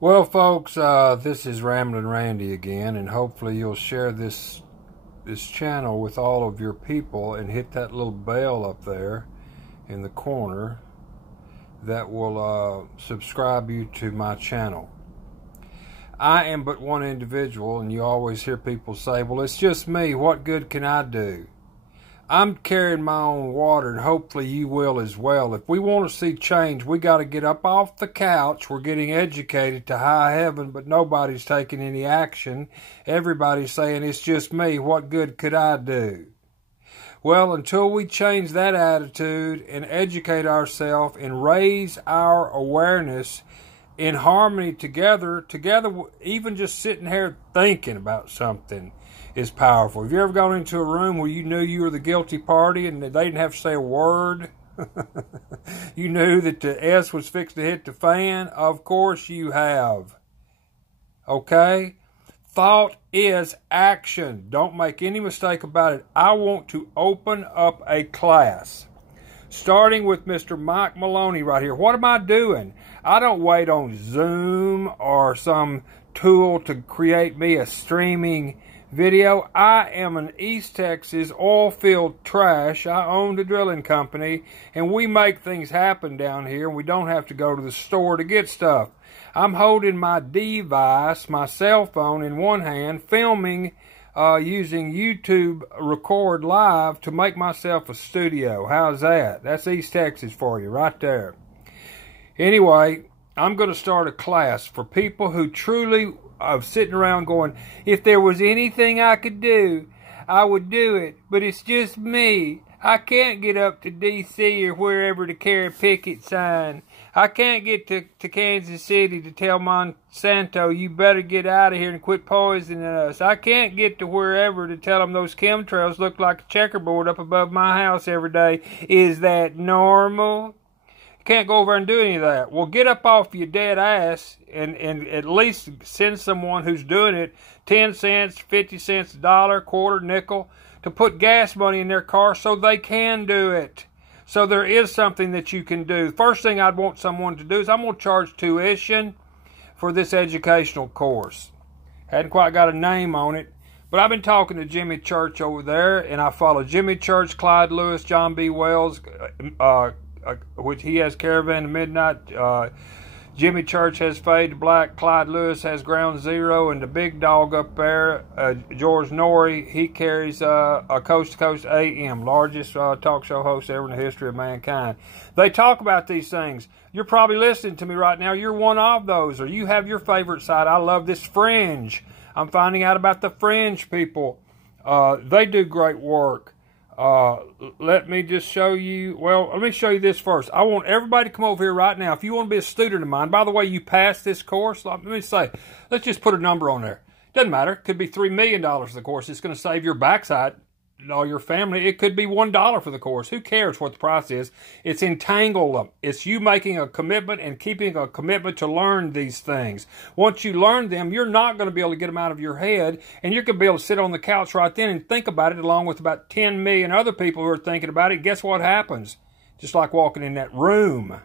Well, folks, this is Ramblin Randy again, and hopefully you'll share this channel with all of your people and hit that little bell up there in the corner that will subscribe you to my channel. I am but one individual, and you always hear people say, well, it's just me. What good can I do? I'm carrying my own water, and hopefully you will as well. If we want to see change, we got to get up off the couch. We're getting educated to high heaven, but nobody's taking any action. Everybody's saying, it's just me. What good could I do? Well, until we change that attitude and educate ourselves and raise our awareness in harmony together, even just sitting here thinking about something is powerful. Have you ever gone into a room where you knew you were the guilty party and they didn't have to say a word? You knew that the S was fixed to hit the fan? Of course you have. Okay? Thought is action. Don't make any mistake about it. I want to open up a class, starting with Mr. Mike Maloney right here. What am I doing? I don't wait on Zoom or some tool to create me a streaming video. I am an East Texas oil field trash. I own the drilling company, and we make things happen down here, and we don't have to go to the store to get stuff. I'm holding my device, my cell phone, in one hand, filming using YouTube Record Live to make myself a studio. How's that? That's East Texas for you right there. Anyway, I'm going to start a class for people who truly are sitting around going, if there was anything I could do, I would do it. But it's just me. I can't get up to D.C. or wherever to carry a picket sign. I can't get to Kansas City to tell Monsanto, you better get out of here and quit poisoning us. I can't get to wherever to tell them those chemtrails look like a checkerboard up above my house every day. Is that normal? Can't go over and do any of that. Well, get up off your dead ass and at least send someone who's doing it 10 cents, 50 cents, a dollar, quarter, nickel to put gas money in their car so they can do it. So there is something that you can do. First thing I'd want someone to do is I'm going to charge tuition for this educational course. Hadn't quite got a name on it, but I've been talking to Jimmy Church over there, and I follow Jimmy Church, Clyde Lewis, John B. Wells, which he has Caravan to Midnight. Jimmy Church has Fade to Black. Clyde Lewis has Ground Zero. And the big dog up there, George Norrie, he carries a Coast to Coast AM, largest talk show host ever in the history of mankind. They talk about these things. You're probably listening to me right now. You're one of those, or you have your favorite side. I love this Fringe. I'm finding out about the Fringe people. They do great work. Let me just show you, well, let me show you this first. I want everybody to come over here right now. If you want to be a student of mine, by the way, you passed this course, let me say, let's just put a number on there. Doesn't matter. It could be $3 million for the course. It's going to save your backside and all your family. It could be $1 for the course. Who cares what the price is? It's entangle them. It's you making a commitment and keeping a commitment to learn these things. Once you learn them, you're not going to be able to get them out of your head, and you're going to be able to sit on the couch right then and think about it along with about 10 million other people who are thinking about it. Guess what happens? Just like walking in that room.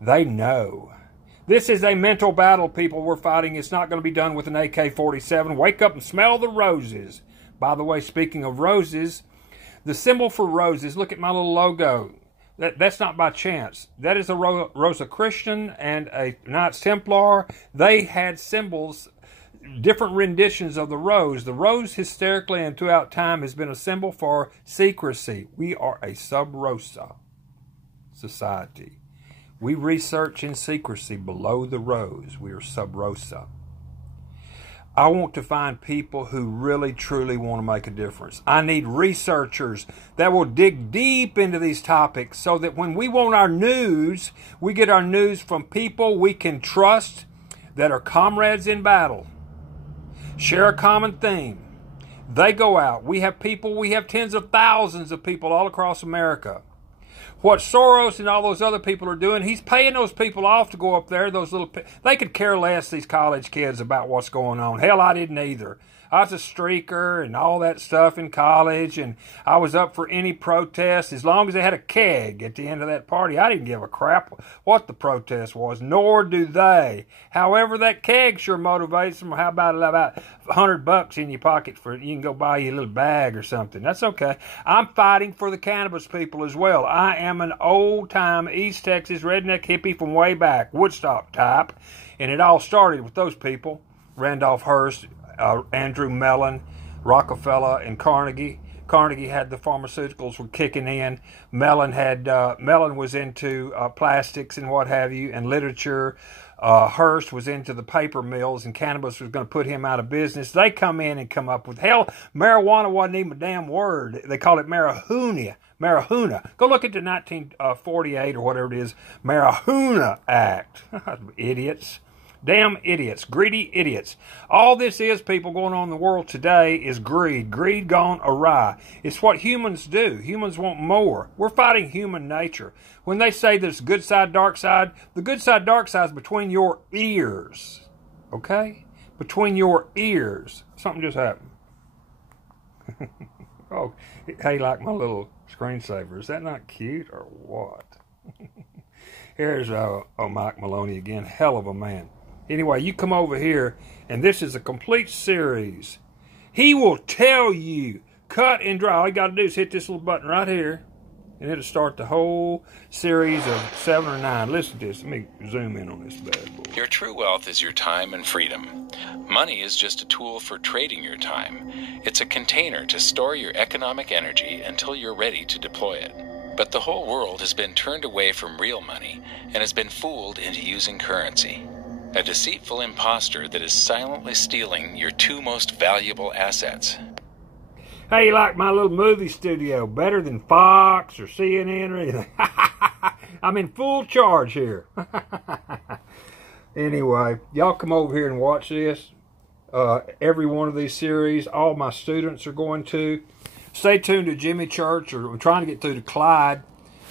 They know. This is a mental battle, people, we're fighting. It's not going to be done with an AK-47. Wake up and smell the roses. By the way, speaking of roses, the symbol for roses, look at my little logo. That's not by chance. That is a Rosicrucian and a Knights Templar. They had symbols, different renditions of the rose. The rose, hysterically and throughout time, has been a symbol for secrecy. We are a sub rosa society. We research in secrecy below the rose. We are sub rosa. I want to find people who really, truly want to make a difference. I need researchers that will dig deep into these topics so that when we want our news, we get our news from people we can trust that are comrades in battle, share a common theme. They go out. We have people, we have tens of thousands of people all across America. What Soros and all those other people are doing, he's paying those people off to go up there. Those little, they could care less, these college kids, about what's going on. Hell, I didn't either. I was a streaker and all that stuff in college, and I was up for any protest as long as they had a keg at the end of that party. I didn't give a crap what the protest was, nor do they. However, that keg sure motivates them. How about $100 in your pocket for you can go buy you a little bag or something? That's okay. I'm fighting for the cannabis people as well. I am an old-time East Texas redneck hippie from way back, Woodstock type, and it all started with those people: Randolph Hearst, Andrew Mellon, Rockefeller, and Carnegie. Carnegie had the pharmaceuticals were kicking in. Mellon was into plastics and what have you, and literature. Hearst was into the paper mills, and cannabis was going to put him out of business. They come in and come up with, hell, marijuana wasn't even a damn word. They call it marijuana. Marijuana. Go look at the 1948 or whatever it is, Marijuana Act. Idiots. Damn idiots. Greedy idiots. All this is, people, going on in the world today is greed. Greed gone awry. It's what humans do. Humans want more. We're fighting human nature. When they say there's good side, dark side, the good side, dark side is between your ears. Okay? Between your ears. Something just happened. Oh, hey, like my little screensaver. Is that not cute or what? Here's Mike Maloney again. Hell of a man. Anyway, you come over here, and this is a complete series. He will tell you, cut and dry. All you got to do is hit this little button right here, and it'll start the whole series of 7 or 9. Listen to this. Let me zoom in on this bad boy. Your true wealth is your time and freedom. Money is just a tool for trading your time. It's a container to store your economic energy until you're ready to deploy it. But the whole world has been turned away from real money and has been fooled into using currency. A deceitful imposter that is silently stealing your 2 most valuable assets. Hey, you like my little movie studio better than Fox or CNN or anything? I'm in full charge here. Anyway, y'all come over here and watch this. Every one of these series, all my students are going to. Stay tuned to Jimmy Church, or I'm trying to get through to Clyde.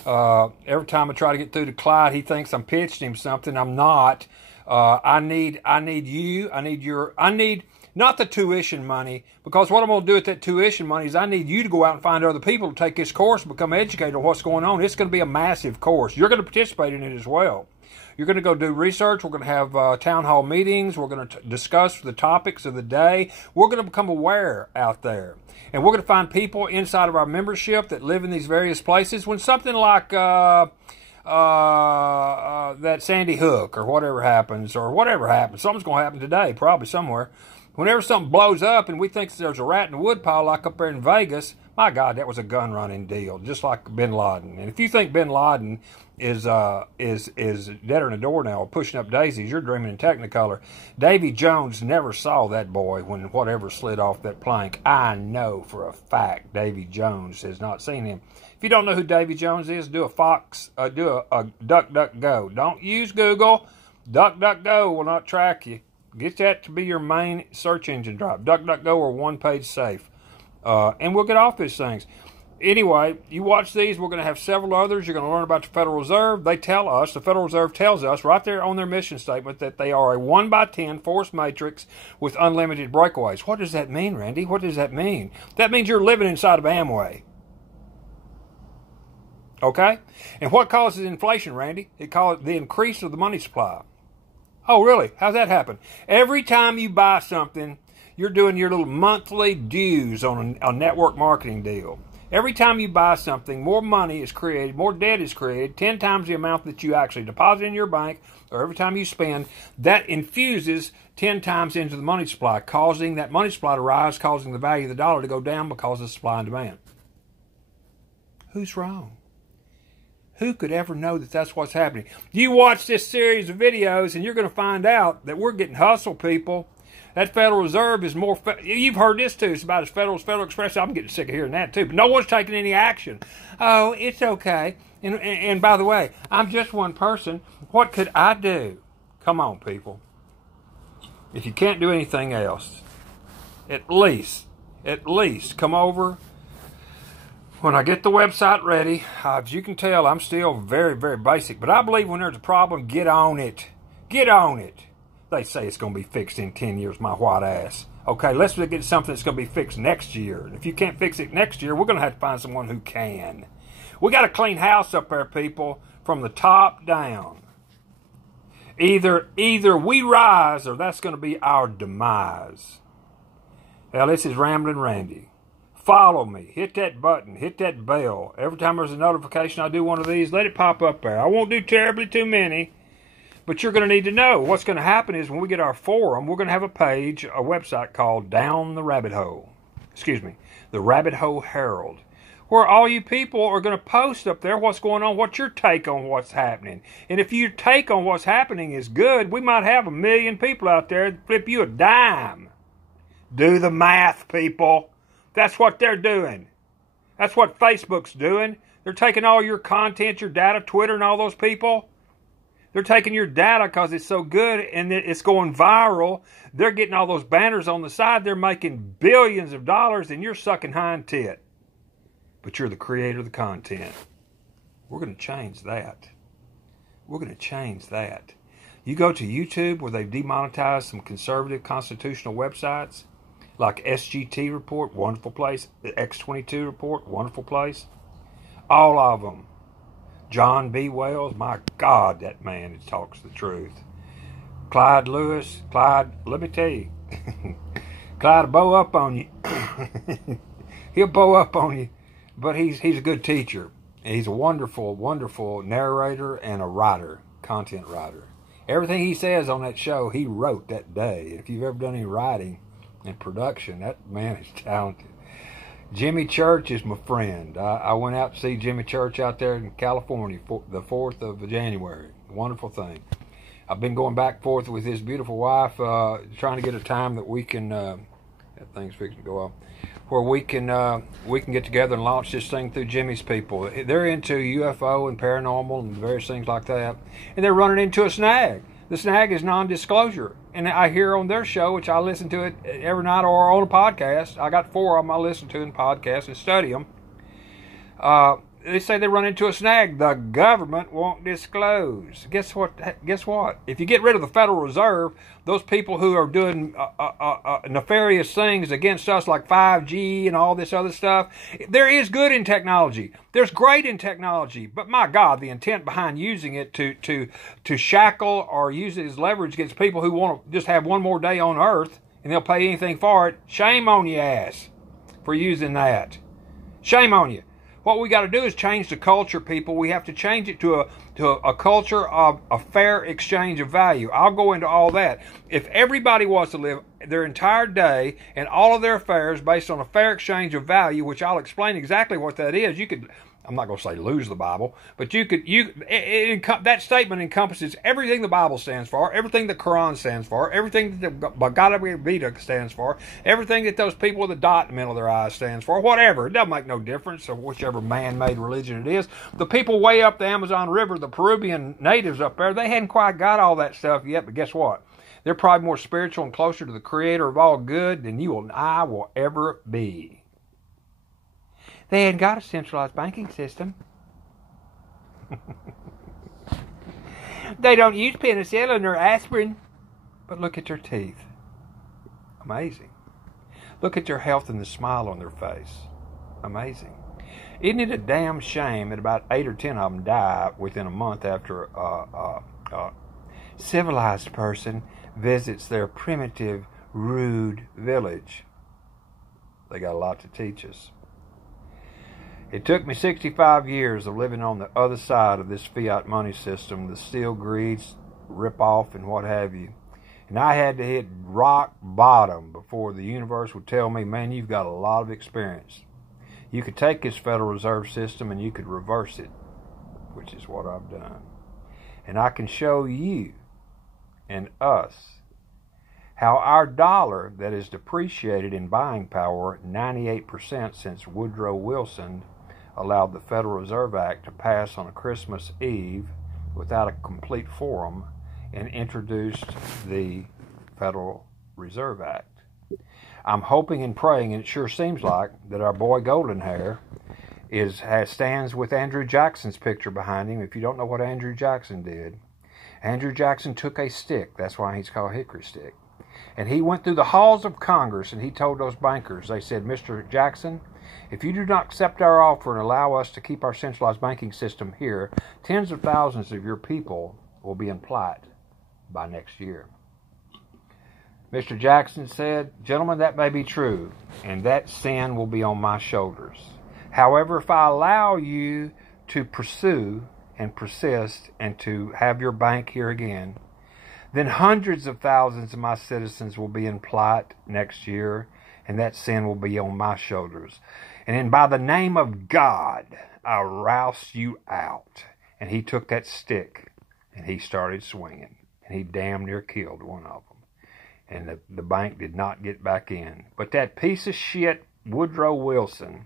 Every time I try to get through to Clyde, he thinks I'm pitching him something. I'm not. I need you. I need not the tuition money, because what I'm going to do with that tuition money is I need you to go out and find other people to take this course and become educated on what's going on. It's going to be a massive course. You're going to participate in it as well. You're going to go do research. We're going to have town hall meetings. We're going to discuss the topics of the day. We're going to become aware out there. And we're going to find people inside of our membership that live in these various places. When something like that Sandy Hook or whatever happens, something's going to happen today, probably somewhere. Whenever something blows up and we think there's a rat in the woodpile like up there in Vegas, my God, that was a gun running deal, just like Bin Laden. And if you think Bin Laden is deader than a doornail, pushing up daisies, you're dreaming in Technicolor. Davy Jones never saw that boy when whatever slid off that plank. I know for a fact Davy Jones has not seen him. If you don't know who Davy Jones is, do a DuckDuckGo. Don't use Google. DuckDuckGo will not track you. Get that to be your main search engine drop. DuckDuckGo or One Page Safe. And we'll get off these things. Anyway, you watch these. We're going to have several others. You're going to learn about the Federal Reserve. They tell us, the Federal Reserve tells us right there on their mission statement that they are a 1x10 force matrix with unlimited breakaways. What does that mean, Randy? What does that mean? That means you're living inside of Amway. Okay? And what causes inflation, Randy? It causes the increase of the money supply. Oh, really? How's that happen? Every time you buy something, you're doing your little monthly dues on a network marketing deal. Every time you buy something, more money is created, more debt is created, 10 times the amount that you actually deposit in your bank, or every time you spend, that infuses 10 times into the money supply, causing that money supply to rise, causing the value of the dollar to go down because of supply and demand. Who's wrong? Who could ever know that that's what's happening? You watch this series of videos and you're going to find out that we're getting hustled, people. That Federal Reserve is more... You've heard this too. It's about as federal as Federal Express. I'm getting sick of hearing that too. But no one's taking any action. Oh, it's okay. And by the way, I'm just one person. What could I do? Come on, people. If you can't do anything else, at least come over. When I get the website ready, as you can tell, I'm still very, very basic. But I believe when there's a problem, get on it. Get on it. They say it's going to be fixed in 10 years, my white ass. Okay, let's get something that's going to be fixed next year. And if you can't fix it next year, we're going to have to find someone who can. We got to clean house up there, people, from the top down. Either we rise or that's going to be our demise. Now, this is Ramblin Randy. Follow me. Hit that button. Hit that bell. Every time there's a notification I do one of these, let it pop up there. I won't do terribly too many. But you're going to need to know what's going to happen is when we get our forum, we're going to have a page, a website called Down the Rabbit Hole. Excuse me, the Rabbit Hole Herald, where all you people are going to post up there what's going on, what's your take on what's happening. And if your take on what's happening is good, we might have 1 million people out there that flip you a dime. Do the math, people. That's what they're doing. That's what Facebook's doing. They're taking all your content, your data, Twitter and all those people. They're taking your data because it's so good and it's going viral. They're getting all those banners on the side. They're making billions of dollars and you're sucking hind tit. But you're the creator of the content. We're going to change that. We're going to change that. You go to YouTube where they've demonetized some conservative constitutional websites like SGT Report, wonderful place. The X22 Report, wonderful place. All of them. John B. Wells, my God, that man talks the truth. Clyde Lewis, let me tell you, Clyde will bow up on you. He'll bow up on you, but he's a good teacher. He's a wonderful, wonderful narrator and a writer, content writer. Everything he says on that show, he wrote that day. If you've ever done any writing and production, that man is talented. Jimmy Church is my friend. I went out to see Jimmy Church out there in California for the 4th of January. Wonderful thing. I've been going back and forth with his beautiful wife, trying to get a time that we can, that thing's fixing to go off, where we can get together and launch this thing through Jimmy's people. They're into UFO and paranormal and various things like that, and they're running into a snag. The snag is non-disclosure. And I hear on their show, which I listen to it every night or on a podcast. I got 4 of them I listen to in podcasts and study them. They say they run into a snag. The government won't disclose. Guess what? If you get rid of the Federal Reserve, those people who are doing nefarious things against us like 5G and all this other stuff, there is good in technology. There's great in technology. But my God, the intent behind using it to shackle or use it as leverage against people who want to just have one more day on Earth and they'll pay anything for it, shame on you ass for using that. Shame on you. What we got to do is change the culture, people. We have to change it to a culture of a fair exchange of value. I'll go into all that. If everybody was to live their entire day and all of their affairs based on a fair exchange of value, which I'll explain exactly what that is, you could, I'm not going to say lose the Bible, but that statement encompasses everything the Bible stands for, everything the Quran stands for, everything that the Bhagavad Gita stands for, everything that those people with a dot in the middle of their eyes stands for, whatever. It doesn't make no difference of whichever man-made religion it is. The people way up the Amazon River, the Peruvian natives up there, they hadn't quite got all that stuff yet, but guess what? They're probably more spiritual and closer to the Creator of all good than you and I will ever be. They hadn't got a centralized banking system. They don't use penicillin or aspirin. But look at their teeth. Amazing. Look at their health and the smile on their face. Amazing. Isn't it a damn shame that about 8 or 10 of them die within a month after a civilized person visits their primitive, rude village? They got a lot to teach us. It took me 65 years of living on the other side of this fiat money system, the steel greeds, rip-off, and what have you. And I had to hit rock bottom before the universe would tell me, man, you've got a lot of experience. You could take this Federal Reserve System and you could reverse it, which is what I've done. And I can show you and us how our dollar that is depreciated in buying power 98% since Woodrow Wilson allowed the Federal Reserve Act to pass on a Christmas Eve without a complete forum and introduced the Federal Reserve Act. I'm hoping and praying, and it sure seems like, that our boy Golden Hair stands with Andrew Jackson's picture behind him. If you don't know what Andrew Jackson did, Andrew Jackson took a stick. That's why he's called Hickory Stick. And he went through the halls of Congress and he told those bankers, they said, Mr. Jackson, if you do not accept our offer and allow us to keep our centralized banking system here, tens of thousands of your people will be in plight by next year. Mr. Jackson said, gentlemen, that may be true, and that sin will be on my shoulders. However, if I allow you to pursue and persist and to have your bank here again, then hundreds of thousands of my citizens will be in plight next year, and that sin will be on my shoulders. And then by the name of God, I'll rouse you out. And he took that stick, and he started swinging, and he damn near killed one of them. And the bank did not get back in. But that piece of shit, Woodrow Wilson,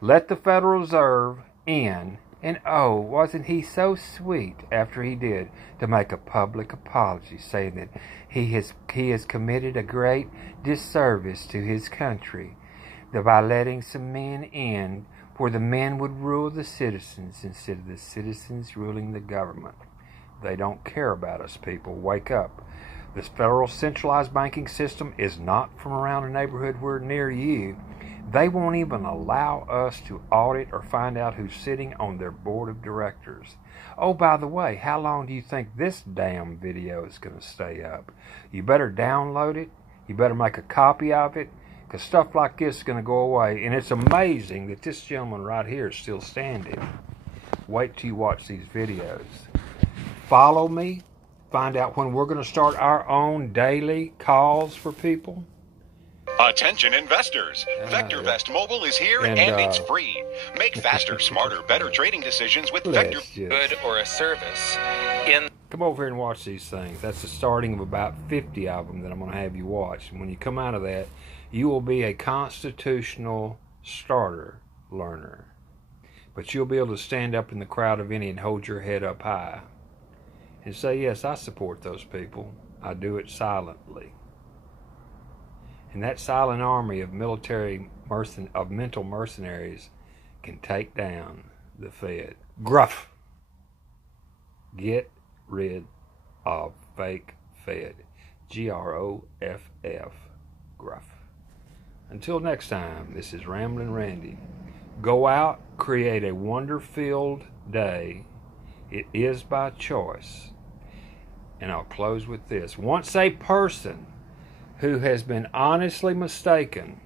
let the Federal Reserve in, and oh, wasn't he so sweet after he did to make a public apology, saying that he has committed a great disservice to his country by letting some men in, for the men would rule the citizens instead of the citizens ruling the government. They don't care about us, people. Wake up. This federal centralized banking system is not from around a neighborhood where near you. They won't even allow us to audit or find out who's sitting on their board of directors. Oh, by the way, how long do you think this damn video is going to stay up? You better download it. You better make a copy of it, because stuff like this is going to go away. And it's amazing that this gentleman right here is still standing. Wait till you watch these videos. Follow me. Find out when we're going to start our own daily calls for people. Attention investors, VectorVest Mobile is here and it's free. Make faster, smarter, better trading decisions with Vector. Good or a service. Come over here and watch these things. That's the starting of about 50 of them that I'm going to have you watch. And when you come out of that, you will be a constitutional starter learner. But you'll be able to stand up in the crowd of any and hold your head up high and say, yes, I support those people. I do it silently. And that silent army of mental mercenaries can take down the Fed. GROF. Get rid of fake Fed. GROFF. GROF. Until next time, this is Ramblin Randy. Go out, create a wonder-filled day. It is by choice. And I'll close with this. Once a person who has been honestly mistaken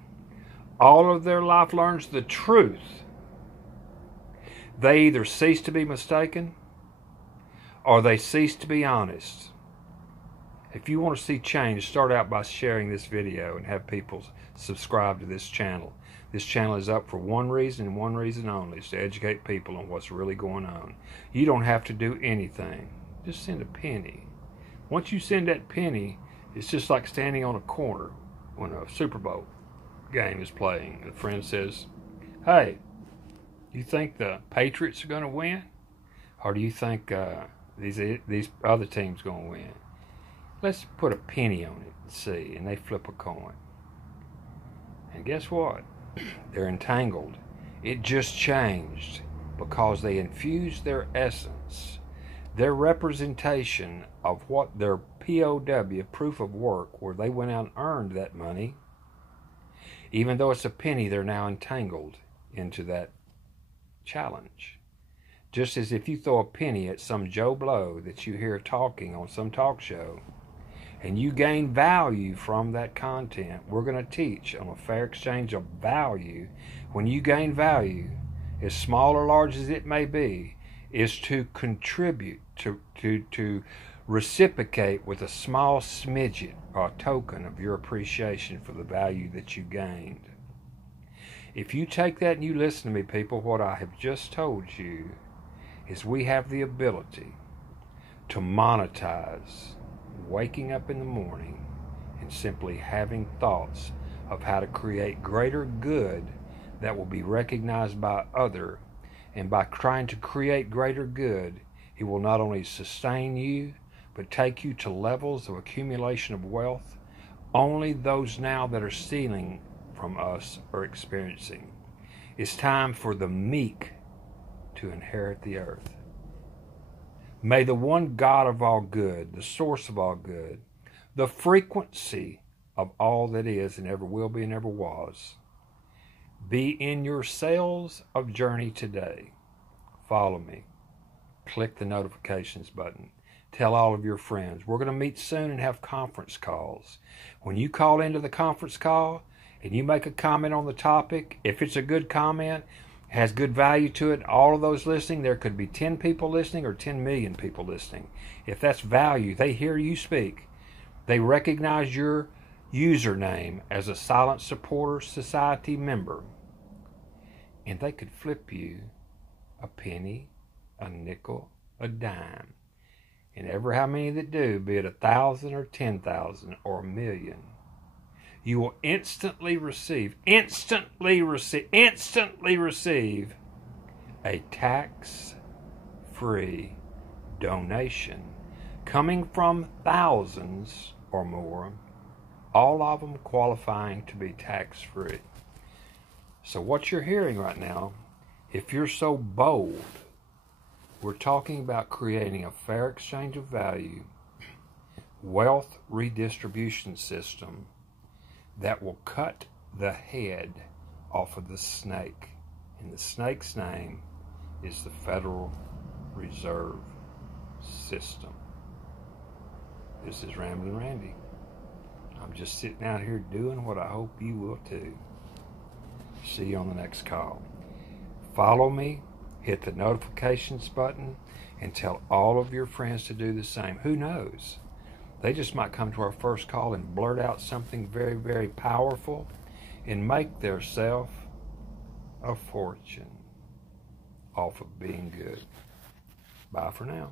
all of their life learns the truth, they either cease to be mistaken or they cease to be honest. If you want to see change, start out by sharing this video and have people subscribe to this channel. This channel is up for one reason and one reason only. It's to educate people on what's really going on. You don't have to do anything. Just send a penny. Once you send that penny, it's just like standing on a corner when a Super Bowl game is playing. A friend says, hey, do you think the Patriots are going to win? Or do you think these other teams going to win? Let's put a penny on it and see. And they flip a coin. And guess what? They're entangled. It just changed because they infused their essence, their representation of what their POW, proof of work, where they went out and earned that money. Even though it's a penny, they're now entangled into that challenge. Just as if you throw a penny at some Joe Blow that you hear talking on some talk show, and you gain value from that content. We're going to teach on a fair exchange of value. When you gain value, as small or large as it may be, is to contribute, to reciprocate with a small smidget or a token of your appreciation for the value that you gained. If you take that and you listen to me, people, what I have just told you is we have the ability to monetize waking up in the morning and simply having thoughts of how to create greater good that will be recognized by others. And by trying to create greater good, it will not only sustain you, but take you to levels of accumulation of wealth only those now that are stealing from us are experiencing. It's time for the meek to inherit the earth. May the one God of all good, the source of all good, the frequency of all that is and ever will be and ever was. Be in your sales of journey today. Follow me. Click the notifications button. Tell all of your friends. We're going to meet soon and have conference calls. When you call into the conference call and you make a comment on the topic, if it's a good comment, has good value to it, all of those listening, there could be 10 people listening or 10 million people listening. If that's value, they hear you speak. They recognize your username as a Silent Supporter Society member. And they could flip you a penny, a nickel, a dime. And ever how many that do, be it 1,000 or 10,000 or 1,000,000, you will instantly receive a tax-free donation coming from thousands or more, all of them qualifying to be tax-free. So what you're hearing right now, if you're so bold, we're talking about creating a fair exchange of value, wealth redistribution system that will cut the head off of the snake. And the snake's name is the Federal Reserve System. This is Ramblin Randy. I'm just sitting out here doing what I hope you will too. See you on the next call. Follow me, hit the notifications button, and tell all of your friends to do the same. Who knows? They just might come to our first call and blurt out something very, very powerful and make theirself a fortune off of being good. Bye for now.